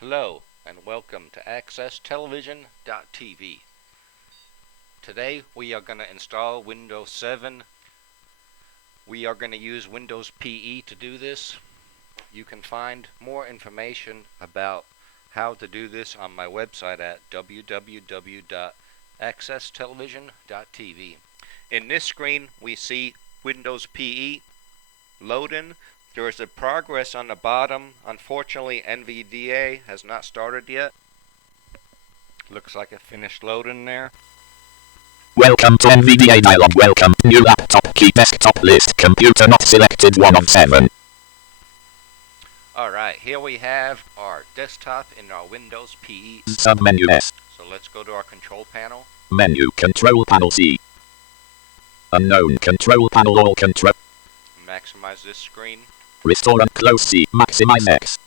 Hello and welcome to AccessTelevision.tv. Today we are going to install Windows 7. We are going to use Windows PE to do this. You can find more information about how to do this on my website at www.accesstelevision.tv. In this screen we see Windows PE loading. There is a progress on the bottom. Unfortunately, NVDA has not started yet. Looks like it finished loading there. Welcome to NVDA dialog. Welcome. New laptop key desktop list. Computer not selected 1 of 7. Alright, here we have our desktop in our Windows PE. Submenu S. So let's go to our control panel. Menu. Control panel C. Unknown. Control panel all control. Maximize this screen. Restore and close C. Maximize X.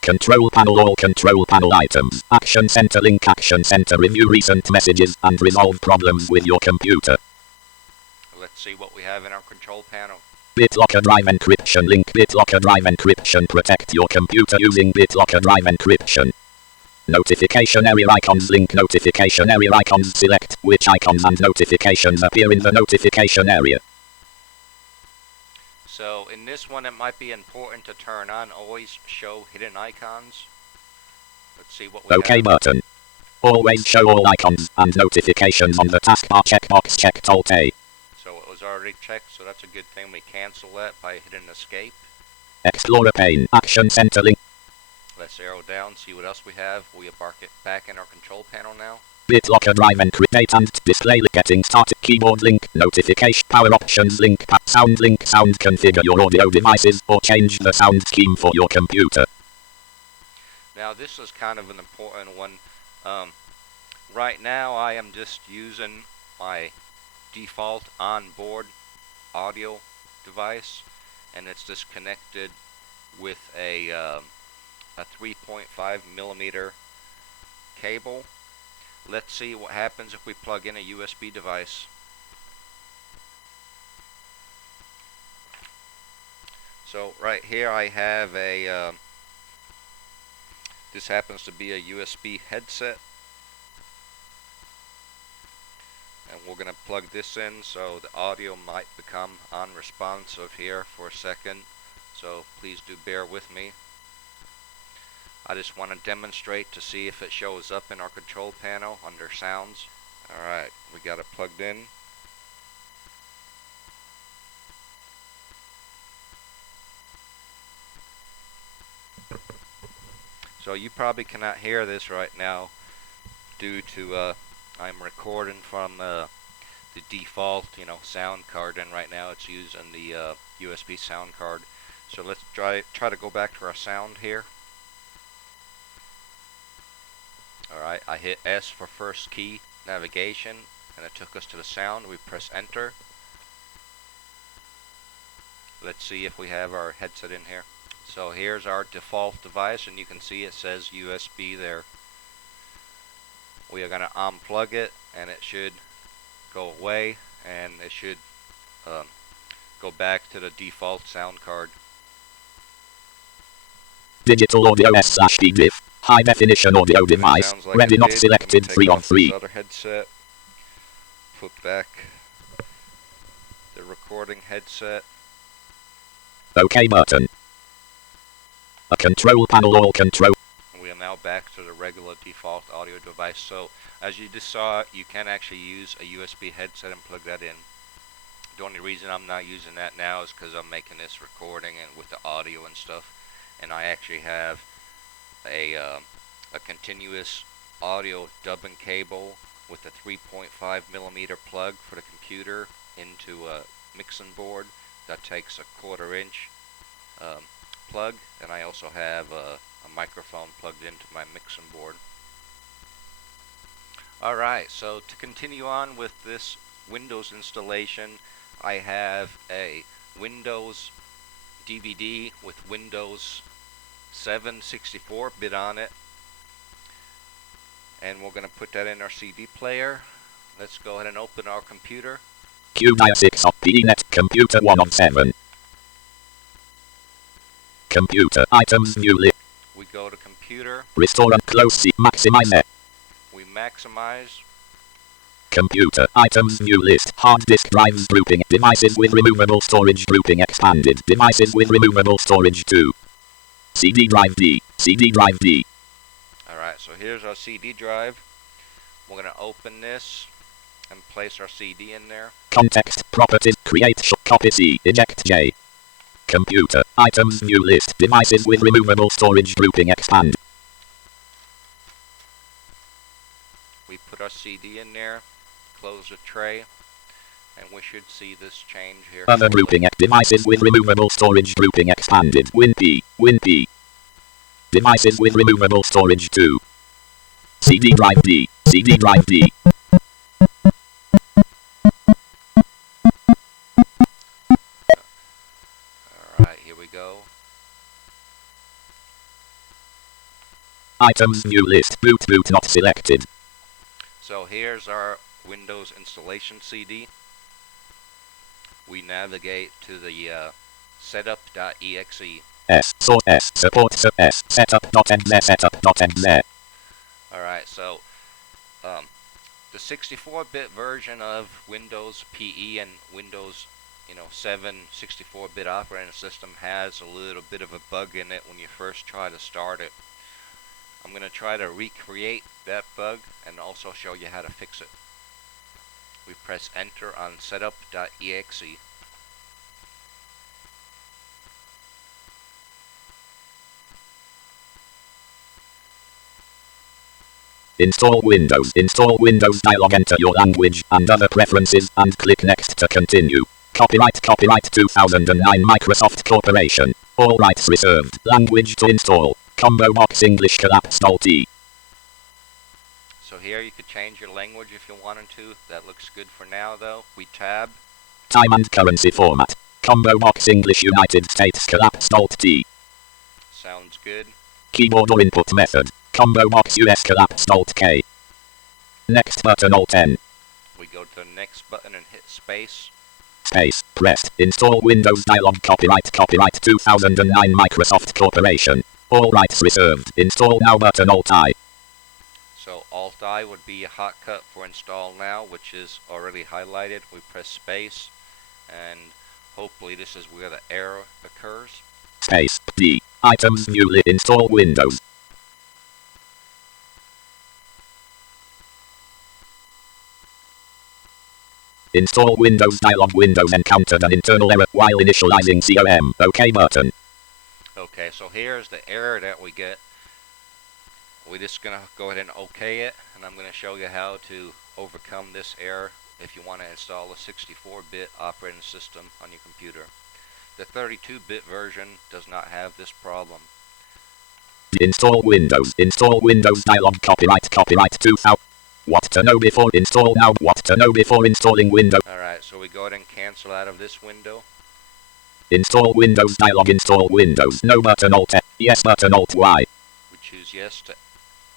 Control panel all control panel items. Action center link. Action center review recent messages and resolve problems with your computer. Let's see what we have in our control panel. BitLocker drive encryption link. BitLocker drive encryption. Protect your computer using BitLocker drive encryption. Notification area icons link. Notification area icons. Select which icons and notifications appear in the notification area. So in this one it might be important to turn on always show hidden icons. Let's see what we OK have. button. Always show all icons and notifications on the taskbar checkbox checked Alt A. So it was already checked, so that's a good thing. We cancel that by hitting escape. Explorer pane. Action center link. Let's arrow down, see what else we have. We embark it back in our control panel now. BitLocker drive encrypt and display getting started keyboard link. Notification power options link. Sound link. Sound configure your audio devices or change the sound scheme for your computer. Now this is kind of an important one. Right now I am just using my default onboard audio device, and it's just connected with a 3.5 millimeter cable. Let's see what happens if we plug in a USB device. So right here I have a this happens to be a USB headset, and we're going to plug this in, so the audio might become unresponsive here for a second, so please do bear with me. I just want to demonstrate to see if it shows up in our control panel under sounds. Alright, we got it plugged in. So you probably cannot hear this right now due to I'm recording from the default sound card, and right now it's using the USB sound card. So let's try to go back to our sound here. Alright, I hit S for first key navigation, and it took us to the sound. We press enter. Let's see if we have our headset in here. So here's our default device, and you can see it says USB there. We are going to unplug it, and it should go away, and it should go back to the default sound card. Digital audio S/PDF. High definition audio device. Like Ready not selected 3 of 3. Other headset. Put back the recording headset. OK button. A control panel all control. We are now back to the regular default audio device. So as you just saw, you can actually use a USB headset and plug that in. The only reason I'm not using that now is because I'm making this recording and with the audio and stuff, and I actually have a continuous audio dubbing cable with a 3.5 millimeter plug for the computer into a mixing board that takes a 1/4 inch plug, and I also have a microphone plugged into my mixing board. Alright, so to continue on with this Windows installation, I have a Windows DVD with Windows 7 64-bit on it, and we're going to put that in our CD player. Let's go ahead and open our computer. QDIA 6 of PENet. Computer 1 of 7. Computer items view list. We go to computer, Restore and close C. Maximize it. we maximize, Computer. Items view list. Hard disk drives grouping. Devices with removable storage grouping expanded. Devices with removable storage 2. CD drive D. CD drive D. alright, so here's our CD drive. We're going to open this and place our CD in there. Context. Properties. Create. Copy C. Eject J. Computer. Items view list. Devices with removable storage grouping expand. We put our CD in there, close the tray, and we should see this change here. Other grouping. Devices with removable storage grouping expanded. WinP. WinP. Devices with removable storage 2. CD drive D. CD drive D. Alright, here we go. Items view list. Boot not selected. So here's our Windows installation CD. We navigate to the setup.exe. S. Source S. Support S. Setup.exe. Setup.exe. Alright, so the 64-bit version of Windows PE and Windows 7 64-bit operating system has a little bit of a bug in it when you first try to start it. I'm going to try to recreate that bug and also show you how to fix it. We press enter on setup.exe. Install Windows. Install Windows dialog. Enter your language and other preferences and click next to continue. Copyright 2009 Microsoft Corporation. All rights reserved. Language to install. Combo box English collapsed Alt T. So here you could change your language if you wanted to. That looks good for now though. We tab. Time and currency format. Combo box English United States collapsed Alt T. Sounds good. Keyboard or input method. Combo box US collapsed Alt K. Next button Alt N. We go to the next button and hit space. Space. Pressed. Install Windows dialog. Copyright 2009 Microsoft Corporation. All rights reserved. Install now button Alt I. So Alt I would be a hotcut for install now, which is already highlighted. We press space and hopefully this is where the error occurs. Space. D. Items view list. Install Windows. Install Windows dialog. Windows encountered an internal error while initializing COM. OK button. Okay, so here's the error that we get. We're just going to go ahead and OK it, and I'm going to show you how to overcome this error if you want to install a 64-bit operating system on your computer. The 32-bit version does not have this problem. Install Windows. Install Windows dialog. Copyright 2000. What to know before install now. What to know before installing Windows. Alright, so we go ahead and cancel out of this window. Install Windows dialog. Install Windows. No button Alt F. Yes button Alt Y. We choose yes to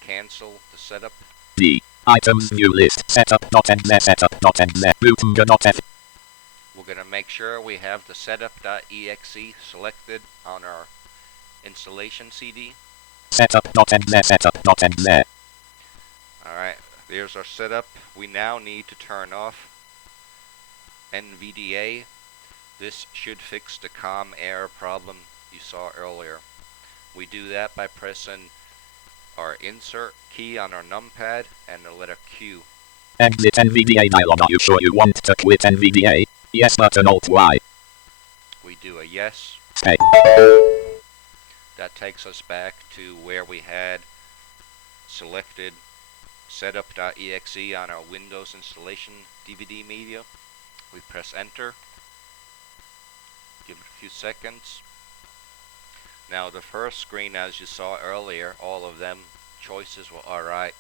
cancel the setup. D. Items view list. Setup.exe. Setup.exe. Bootmga.f. We're going to make sure we have the setup.exe selected on our installation CD. Setup.exe. Setup.exe. Alright, there's our setup. We now need to turn off NVDA. This should fix the COM error problem you saw earlier. We do that by pressing our insert key on our numpad and the letter Q. Exit NVDA dialog. Are you sure you want to quit NVDA? Yes button Alt Y. We do a yes. Space. That takes us back to where we had selected setup.exe on our Windows installation DVD media. We press enter. Give it a few seconds. Now the first screen, as you saw earlier, all of them choices were alright.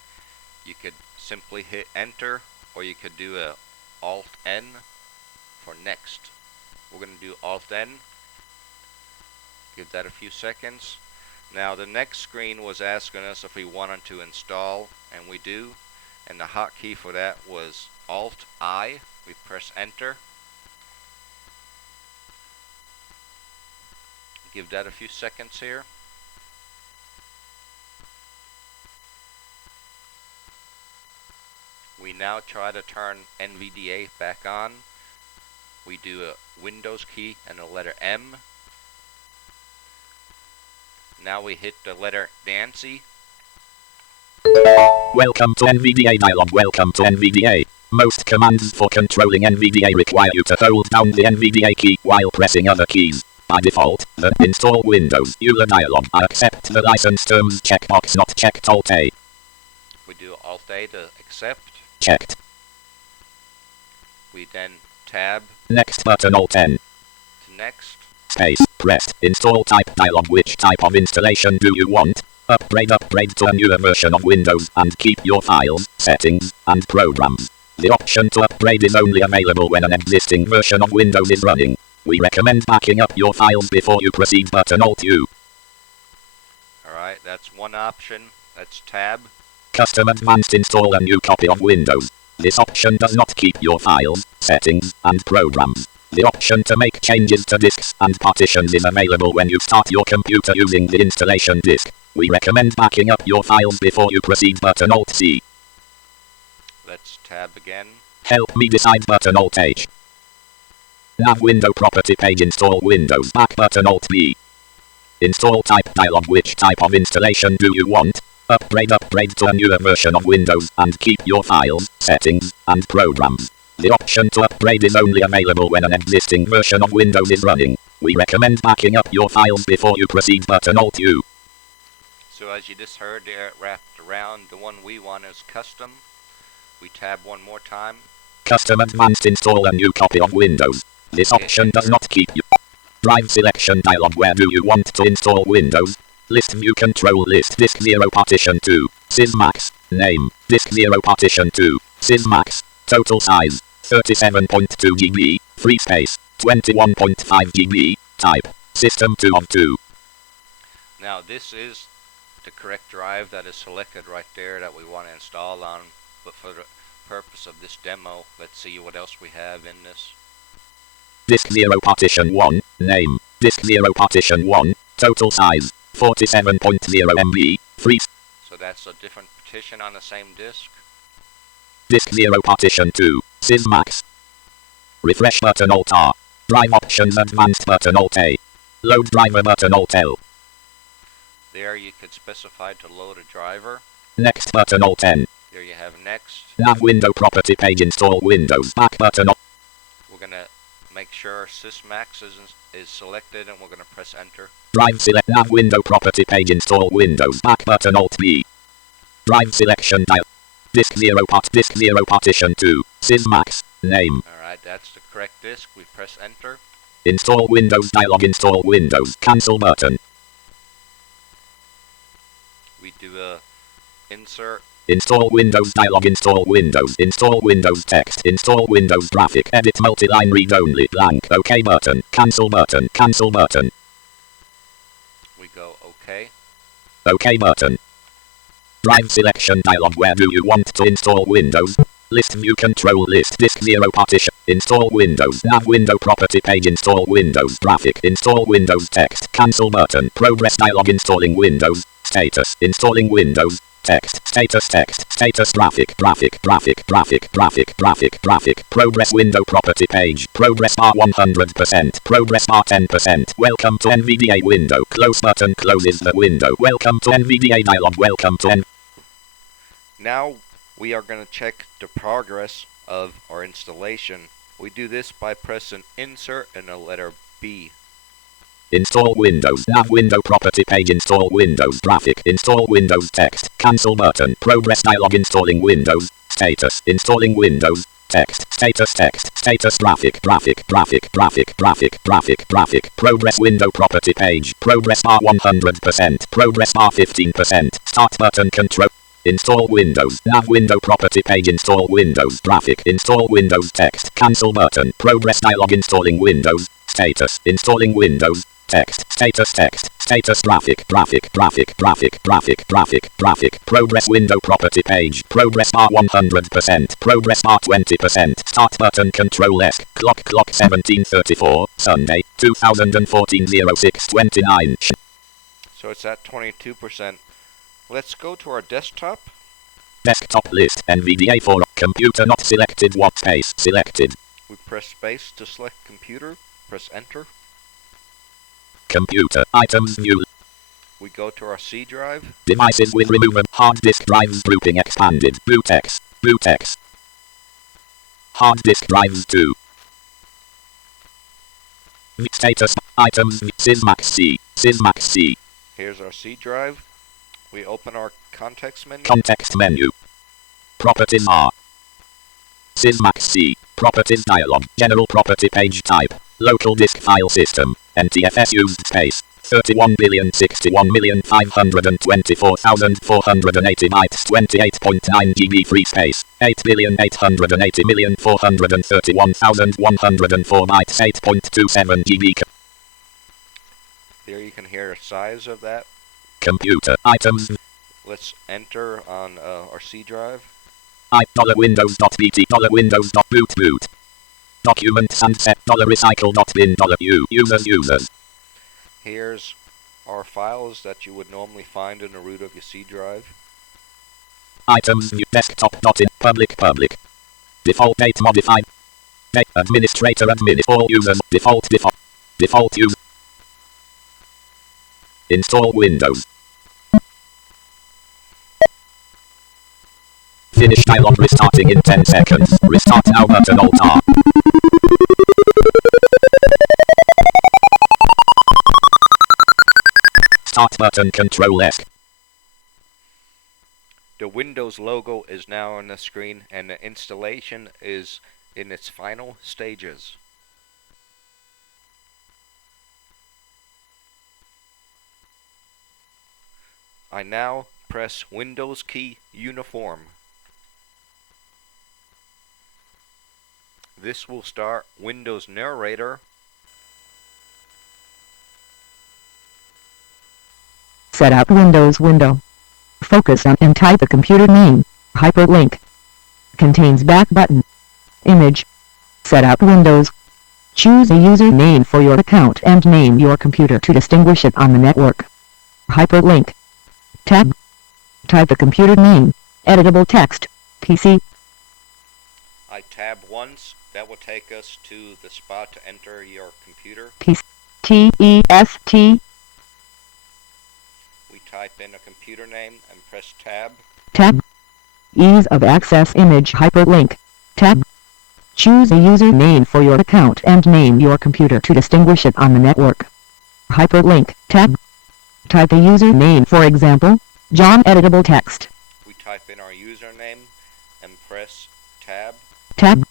You could simply hit enter, or you could do a Alt N for next. We're going to do Alt N. Give that a few seconds. Now the next screen was asking us if we wanted to install, and we do. And the hotkey for that was Alt I. We press enter. Give that a few seconds here. We now try to turn NVDA back on. We do a Windows key and a letter M. Now we hit the letter Nancy. Welcome to NVDA dialog. Welcome to NVDA. Most commands for controlling NVDA require you to hold down the NVDA key while pressing other keys. By default, the Install Windows EULA dialog. Accept the license terms checkbox not checked. Alt A. We do Alt A to accept. Checked. We then tab Next button Alt N. to next. Space, pressed, install type dialog. Which type of installation do you want? Upgrade to a newer version of Windows and keep your files, settings, and programs. The option to upgrade is only available when an existing version of Windows is running. We recommend backing up your files before you proceed. Button Alt U. Alright, that's one option. That's tab. Custom Advanced install a new copy of Windows. This option does not keep your files, settings, and programs. The option to make changes to disks and partitions is available when you start your computer using the installation disk. We recommend backing up your files before you proceed. Button Alt C. Let's tab again. Help me decide. Button Alt H. Nav window property page install Windows. Back. Button Alt B. Install type dialog. Which type of installation do you want? Upgrade to a newer version of Windows and keep your files, settings, and programs. The option to upgrade is only available when an existing version of Windows is running. We recommend backing up your files before you proceed. Button Alt U. So as you just heard there, it wrapped around. The one we want is custom. We tab one more time. Custom Advanced install a new copy of Windows. This option does not keep you. Drive selection dialog. Where do you want to install Windows? List view control list. Disk 0 partition 2. Sysmax. Name. Disk 0 partition 2. Sysmax. Total size. 37.2 GB. Free space. 21.5 GB. Type. System 2 of 2. Now this is the correct drive that is selected right there that we want to install on. But for the purpose of this demo, let's see what else we have in this. Disk 0 partition 1. Name. Disk 0 partition 1. Total size. 47.0 MB. Free. So that's a different partition on the same disk. Disk 0 partition 2. Sysmax. Refresh button Alt R. Drive options advanced button Alt A. Load driver button Alt L. There you could specify to load a driver. Next button Alt N. There you have next. Nav window property page install Windows. Back button Alt. We're going to make sure Sysmax is selected and we're going to press enter. Drive select nav window property page install Windows. Back button Alt B. Drive selection dial. Disk 0 partition 2. Sysmax. Name. Alright, that's the correct disk. We press enter. Install Windows dialog. Install Windows. Cancel button. We do a insert. Install Windows dialog. Install Windows. Install Windows text. Install Windows graphic. Edit multi-line read only. Blank. OK button. Cancel button. Cancel button. We go OK. OK button. Drive selection dialog. Where do you want to install Windows? List view control list. Disk 0 partition. Install Windows. Nav window property page. Install Windows graphic. Install Windows text. Cancel button. Progress dialog. Installing Windows. Status. Installing Windows. Text. Status text. Status graphic. Graphic. Progress window property page. Progress bar 100%. Progress bar 10%. Welcome to NVDA window. Close button closes the window. Welcome to NVDA dialog. Welcome to Now we are going to check the progress of our installation. We do this by pressing insert and the letter B. Install Windows. Nav window property page. Install Windows graphic. Install Windows text. Cancel button. Progress dialog. Installing Windows. Status. Installing Windows. Text. Status text. Status graphic. Progress window property page. Progress bar 100%. Progress bar 15%. Start button control. Install Windows. Nav window property page. Install Windows graphic. Install Windows text. Cancel button. Progress dialog. Installing Windows. Status. Installing Windows. Text. Status text. Status graphic. Progress window property page. Progress bar 100%. Progress bar 20%. Start button control S. Clock 1734. Sunday. 2014 0629. So it's at 22%. Let's go to our desktop Desktop list. NVDA 4. Computer not selected. What space selected. We press space to select computer. Press enter. Computer. Items view. We go to our C drive. Devices with remover. Hard disk drives grouping expanded. Bootex. Bootex. Hard disk drives 2. Status. Items. Sysmax C. Sysmax C. Here's our C drive. We open our context menu. Context menu. Properties R. Sysmax C. Properties dialog. General property page type. Local disk file system. NTFS used space. 31,061,524,480 bytes. 28.9 GB free space. 8,880,431,104 bytes. 8.27 GB. There you can hear the size of that. Computer items. Let's enter on our C drive. $Windows.bt $Windows.boot. Documents and set $recycle.bin users. Here's our files that you would normally find in the root of your C drive. Items view desktop.in public. Default date modified. Date administrator all users default user. Install Windows. Finish dialog restarting in 10 seconds. Restart now button Alt R. Start button Control S. The Windows logo is now on the screen and the installation is in its final stages. I now press Windows key uniform. This will start Windows Narrator. Set up Windows window. Focus on and type the computer name. Hyperlink. Contains back button. Image. Set up Windows. Choose a username for your account and name your computer to distinguish it on the network. Hyperlink. Tab. Type the computer name. Editable text. PC. I tab once. That will take us to the spot to enter your computer. PC. TEST. We type in a computer name and press tab. Tab. Ease of access image hyperlink. Tab. Choose a username for your account and name your computer to distinguish it on the network. Hyperlink. Tab. Type a username, for example, John editable text. We type in our username and press tab. Tab.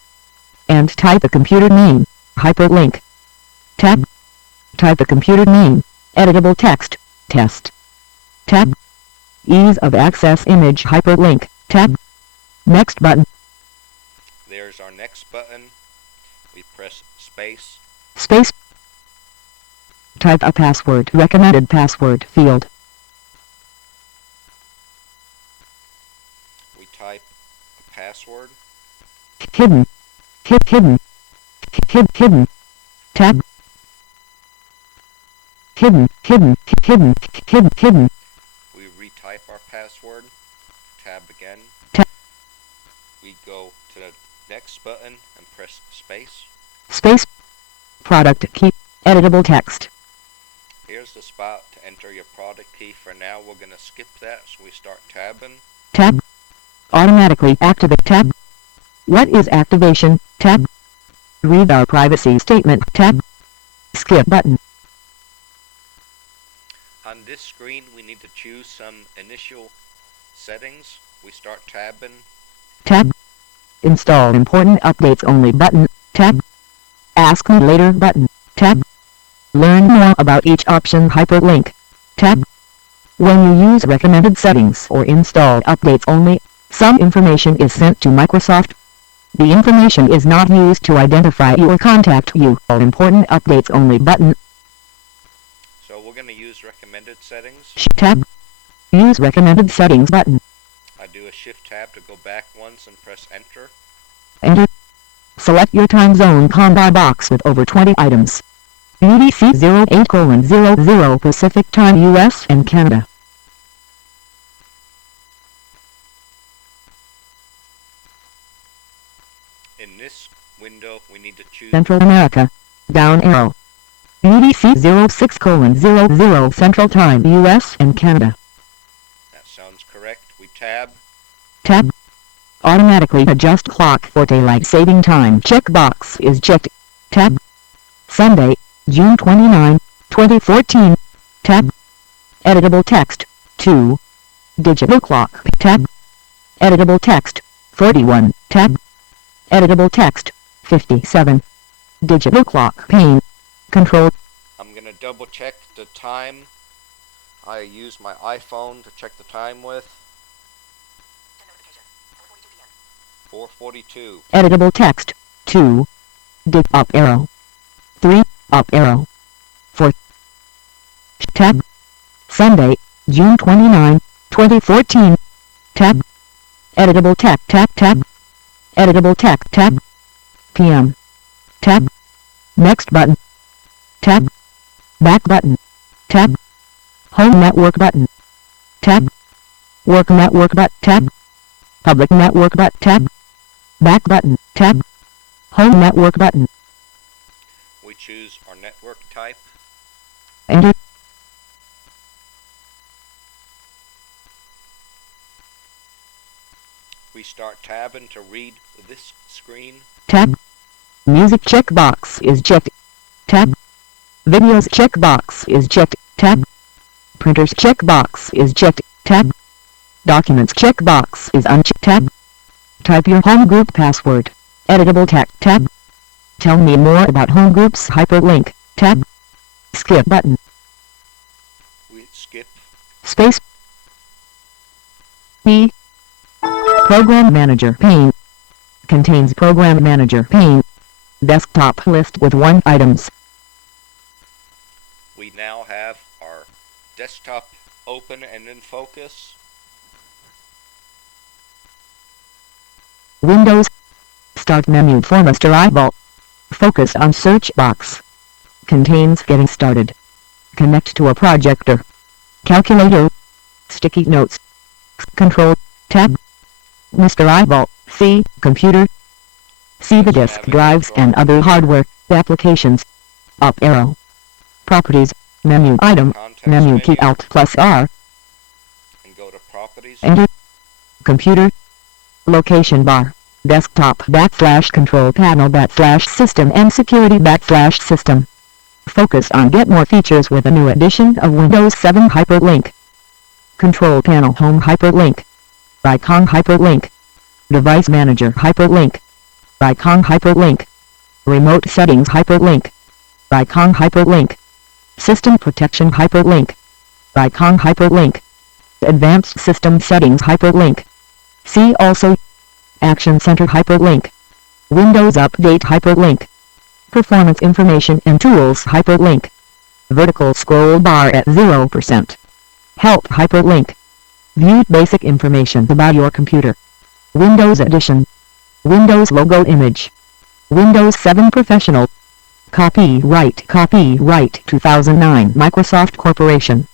And type the computer name. Hyperlink. Tab. Type the computer name. Editable text. Test. Tab. Ease of access image hyperlink. Tab. Next button. There's our next button. We press space. Space. Type a password. Recommended password field. We type a password. Hidden. Hidden. Hidden. Tab. Hidden. We retype our password. Tab again. Tab. We go to the next button and press space. Space. Product key. Editable text. Here's the spot to enter your product key. For now, we're going to skip that, so we start tabbing. Tab. Automatically activate. Tab. What is activation? Tab. Read our privacy statement. Tab. Skip button. On this screen, we need to choose some initial settings. We start tabbing. Tab. Install important updates only button. Tab. Ask me later button. Tab. Learn more about each option hyperlink. Tab. When you use recommended settings or install updates only, some information is sent to Microsoft. The information is not used to identify you or contact you. All important updates only button. So we're going to use recommended settings. Tab. Use recommended settings button. I do a shift tab to go back once and press enter. Enter. Select your time zone combo box with over 20 items. UTC 08:00 Pacific Time US and Canada. window, we need to choose Central America. Down arrow. UTC 06:00 Central Time, US and Canada. that sounds correct. We tab. Tab. Automatically adjust clock for daylight saving time. Checkbox is checked. Tab. Sunday, June 29, 2014. Tab. Editable text. 2. Digital clock. Tab. Editable text. 41. Tab. Editable text. 57. Digital clock pane. Control. I'm going to double check the time. I use my iPhone to check the time with. 4:42. Editable text. 2. Dig up arrow. 3. Up arrow. 4. Tab. Sunday, June 29, 2014. Tab. Editable text. Tab. Editable text. Tab. PM. Tab. Next button. Tab. Back button. Tab. Home network button. Tab. Work network button. Tab. Public network button. Tab. Back button. Tab. Home network button. We choose our network type. Enter. We start tabbing to read this screen. Tab. Music checkbox is checked. Tab. Videos checkbox is checked. Tab. Printers checkbox is checked. Tab. Documents checkbox is unchecked. Tab. Type your home group password. Editable text. Tab. Tell me more about home groups hyperlink. Tab. Skip button. We skip. Space. P. Program Manager pane. Contains Program Manager pane. Desktop list with 1 items. We now have our desktop open and in focus. Windows. Start menu for Mr. Eyeball. Focus on search box. Contains getting started. Connect to a projector. Calculator. Sticky notes. Control. Tab. Mr. Eyeball. See computer. See the disk drives and other hardware applications. Up arrow. Properties. Menu item. Context Menu key Alt plus R. And go to properties. Enter. Computer. Location bar. Desktop / control panel / system and security / system. Focus on get more features with a new edition of Windows 7 Hyperlink. Control panel home hyperlink. Icon hyperlink. Device manager hyperlink. Icon hyperlink. Remote settings hyperlink. Icon hyperlink. System protection hyperlink. Icon hyperlink. Advanced system settings hyperlink. See also Action Center hyperlink. Windows Update hyperlink. Performance information and tools hyperlink. Vertical scroll bar at 0%. Help hyperlink. View basic information about your computer. Windows Edition. Windows logo image. Windows 7 Professional. Copyright 2009 Microsoft Corporation.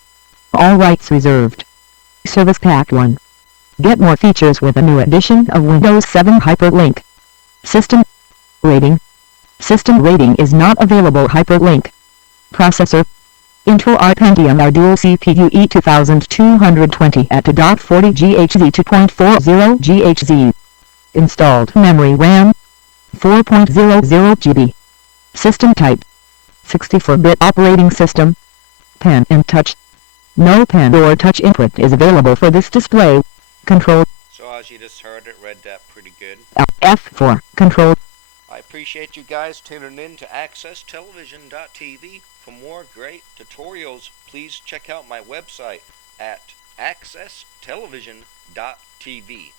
All rights reserved. Service Pack 1. Get more features with a new edition of Windows 7 Hyperlink. System rating. System rating is not available hyperlink. Processor. Intel Art Pentium R Dual CPU E2220 at 2.40 GHz 2.40 GHz. Installed memory RAM. 4.00 GB. System type. 64-bit operating system. Pen and touch. No pen or touch input is available for this display. Control. So as you just heard, it read that pretty good. F4. Control. I appreciate you guys tuning in to AccessTelevision.tv. For more great tutorials, please check out my website at AccessTelevision.tv.